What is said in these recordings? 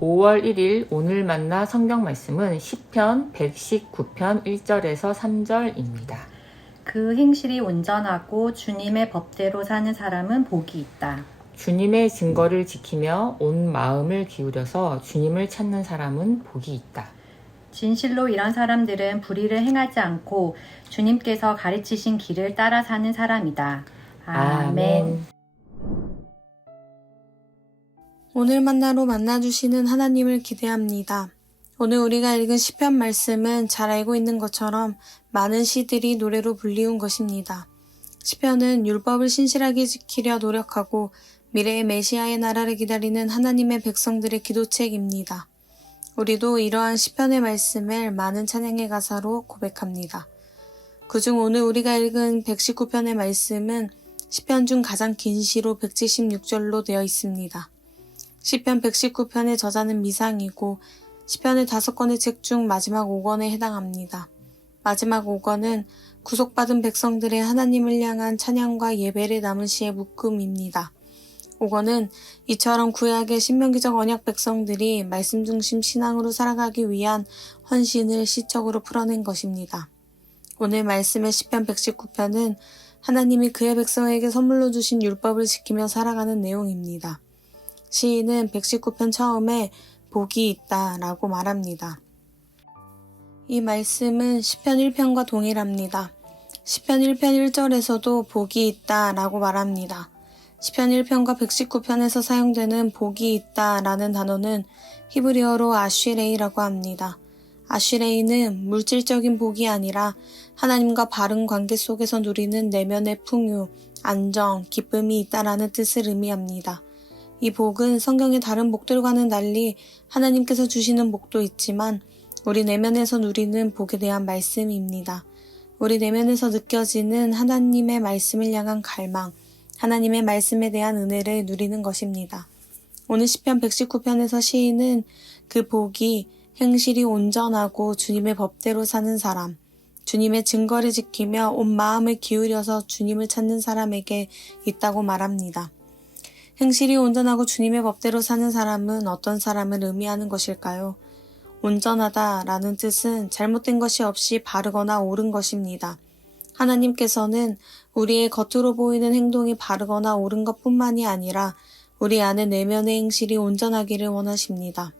5월 1일 오늘 만나 성경 말씀은 시편 119편 1절에서 3절입니다. 그 행실이 온전하고 주님의 법대로 사는 사람은 복이 있다. 주님의 증거를 지키며 온 마음을 기울여서 주님을 찾는 사람은 복이 있다. 진실로 이런 사람들은 불의를 행하지 않고 주님께서 가르치신 길을 따라 사는 사람이다. 아멘. 오늘 만나로 만나주시는 하나님을 기대합니다. 오늘 우리가 읽은 시편 말씀은 잘 알고 있는 것처럼 많은 시들이 노래로 불리운 것입니다. 시편은 율법을 신실하게 지키려 노력하고 미래의 메시아의 나라를 기다리는 하나님의 백성들의 기도책입니다. 우리도 이러한 시편의 말씀을 많은 찬양의 가사로 고백합니다. 그중 오늘 우리가 읽은 119편의 말씀은 시편 중 가장 긴 시로 176절로 되어 있습니다. 시편 119편의 저자는 미상이고 시편의 5권의 책 중 마지막 5권에 해당합니다. 마지막 5권은 구속받은 백성들의 하나님을 향한 찬양과 예배를 담은 시의 묶음입니다. 5권은 이처럼 구약의 신명기적 언약 백성들이 말씀 중심 신앙으로 살아가기 위한 헌신을 시적으로 풀어낸 것입니다. 오늘 말씀의 시편 119편은 하나님이 그의 백성에게 선물로 주신 율법을 지키며 살아가는 내용입니다. 시인은 119편 처음에 복이 있다 라고 말합니다. 이 말씀은 시편 1편과 동일합니다. 시편 1편 1절에서도 복이 있다 라고 말합니다. 시편 1편과 119편에서 사용되는 복이 있다 라는 단어는 히브리어로 아쉬레이라고 합니다. 아쉬레이는 물질적인 복이 아니라 하나님과 바른 관계 속에서 누리는 내면의 풍요, 안정, 기쁨이 있다라는 뜻을 의미합니다. 이 복은 성경의 다른 복들과는 달리 하나님께서 주시는 복도 있지만 우리 내면에서 누리는 복에 대한 말씀입니다. 우리 내면에서 느껴지는 하나님의 말씀을 향한 갈망, 하나님의 말씀에 대한 은혜를 누리는 것입니다. 오늘 시편 119편에서 시인은 그 복이 행실이 온전하고 주님의 법대로 사는 사람, 주님의 증거를 지키며 온 마음을 기울여서 주님을 찾는 사람에게 있다고 말합니다. 행실이 온전하고 주님의 법대로 사는 사람은 어떤 사람을 의미하는 것일까요? 온전하다라는 뜻은 잘못된 것이 없이 바르거나 옳은 것입니다. 하나님께서는 우리의 겉으로 보이는 행동이 바르거나 옳은 것뿐만이 아니라 우리 안의 내면의 행실이 온전하기를 원하십니다.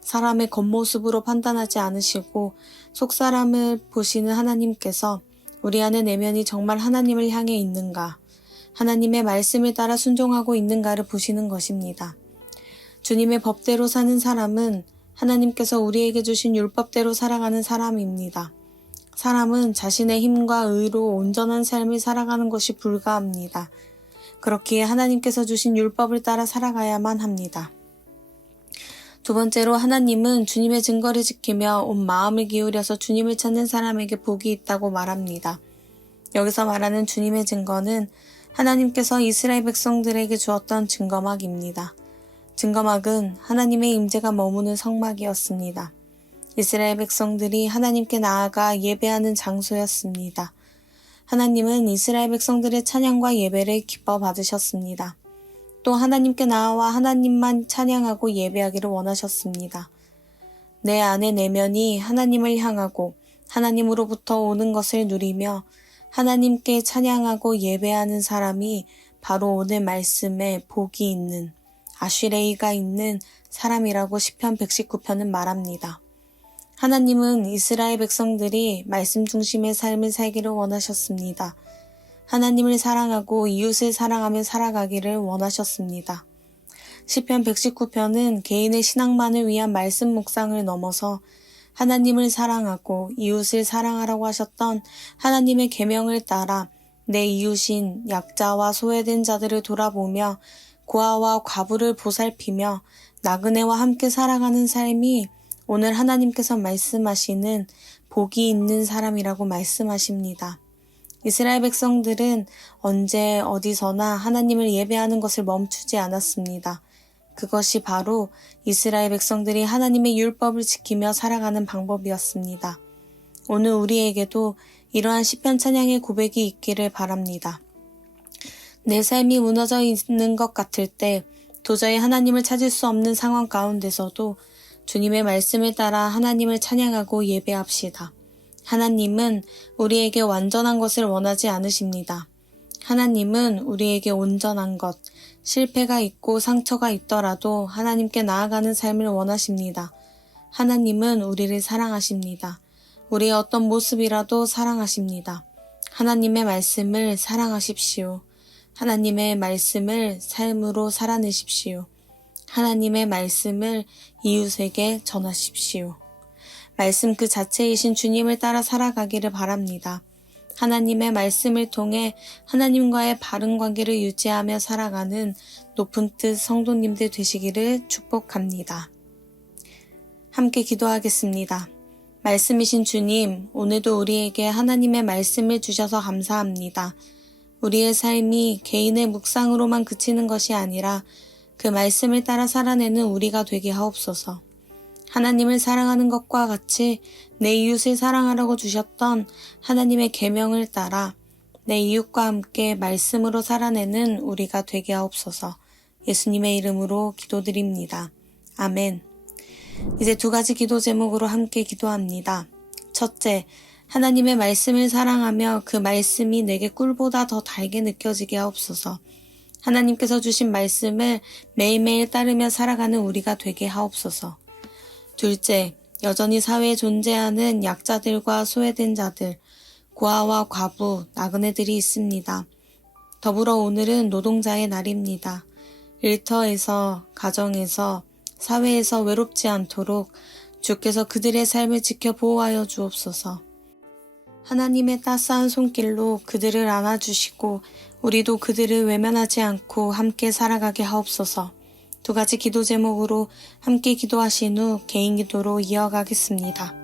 사람의 겉모습으로 판단하지 않으시고 속사람을 보시는 하나님께서 우리 안의 내면이 정말 하나님을 향해 있는가, 하나님의 말씀을 따라 순종하고 있는가를 보시는 것입니다. 주님의 법대로 사는 사람은 하나님께서 우리에게 주신 율법대로 살아가는 사람입니다. 사람은 자신의 힘과 의로 온전한 삶을 살아가는 것이 불가합니다. 그렇기에 하나님께서 주신 율법을 따라 살아가야만 합니다. 두 번째로 하나님은 주님의 증거를 지키며 온 마음을 기울여서 주님을 찾는 사람에게 복이 있다고 말합니다. 여기서 말하는 주님의 증거는 하나님께서 이스라엘 백성들에게 주었던 증거막입니다. 증거막은 하나님의 임재가 머무는 성막이었습니다. 이스라엘 백성들이 하나님께 나아가 예배하는 장소였습니다. 하나님은 이스라엘 백성들의 찬양과 예배를 기뻐 받으셨습니다. 또 하나님께 나아와 하나님만 찬양하고 예배하기를 원하셨습니다. 내 안의 내면이 하나님을 향하고 하나님으로부터 오는 것을 누리며 하나님께 찬양하고 예배하는 사람이 바로 오늘 말씀에 복이 있는, 아쉬레이가 있는 사람이라고 시편 119편은 말합니다. 하나님은 이스라엘 백성들이 말씀 중심의 삶을 살기를 원하셨습니다. 하나님을 사랑하고 이웃을 사랑하며 살아가기를 원하셨습니다. 시편 119편은 개인의 신앙만을 위한 말씀 묵상을 넘어서 하나님을 사랑하고 이웃을 사랑하라고 하셨던 하나님의 계명을 따라 내 이웃인 약자와 소외된 자들을 돌아보며 고아와 과부를 보살피며 나그네와 함께 살아가는 삶이 오늘 하나님께서 말씀하시는 복이 있는 사람이라고 말씀하십니다. 이스라엘 백성들은 언제 어디서나 하나님을 예배하는 것을 멈추지 않았습니다. 그것이 바로 이스라엘 백성들이 하나님의 율법을 지키며 살아가는 방법이었습니다. 오늘 우리에게도 이러한 시편 찬양의 고백이 있기를 바랍니다. 내 삶이 무너져 있는 것 같을 때 도저히 하나님을 찾을 수 없는 상황 가운데서도 주님의 말씀을 따라 하나님을 찬양하고 예배합시다. 하나님은 우리에게 완전한 것을 원하지 않으십니다. 하나님은 우리에게 온전한 것, 실패가 있고 상처가 있더라도 하나님께 나아가는 삶을 원하십니다. 하나님은 우리를 사랑하십니다. 우리의 어떤 모습이라도 사랑하십니다. 하나님의 말씀을 사랑하십시오. 하나님의 말씀을 삶으로 살아내십시오. 하나님의 말씀을 이웃에게 전하십시오. 말씀 그 자체이신 주님을 따라 살아가기를 바랍니다. 하나님의 말씀을 통해 하나님과의 바른 관계를 유지하며 살아가는 높은 뜻 성도님들 되시기를 축복합니다. 함께 기도하겠습니다. 말씀이신 주님, 오늘도 우리에게 하나님의 말씀을 주셔서 감사합니다. 우리의 삶이 개인의 묵상으로만 그치는 것이 아니라 그 말씀을 따라 살아내는 우리가 되게 하옵소서. 하나님을 사랑하는 것과 같이 내 이웃을 사랑하라고 주셨던 하나님의 계명을 따라 내 이웃과 함께 말씀으로 살아내는 우리가 되게 하옵소서. 예수님의 이름으로 기도드립니다. 아멘. 이제 2가지 기도 제목으로 함께 기도합니다. 첫째, 하나님의 말씀을 사랑하며 그 말씀이 내게 꿀보다 더 달게 느껴지게 하옵소서. 하나님께서 주신 말씀을 매일매일 따르며 살아가는 우리가 되게 하옵소서. 둘째, 여전히 사회에 존재하는 약자들과 소외된 자들, 고아와 과부, 나그네들이 있습니다. 더불어 오늘은 노동자의 날입니다. 일터에서, 가정에서, 사회에서 외롭지 않도록 주께서 그들의 삶을 지켜 보호하여 주옵소서. 하나님의 따스한 손길로 그들을 안아주시고 우리도 그들을 외면하지 않고 함께 살아가게 하옵소서. 2가지 기도 제목으로 함께 기도하신 후 개인 기도로 이어가겠습니다.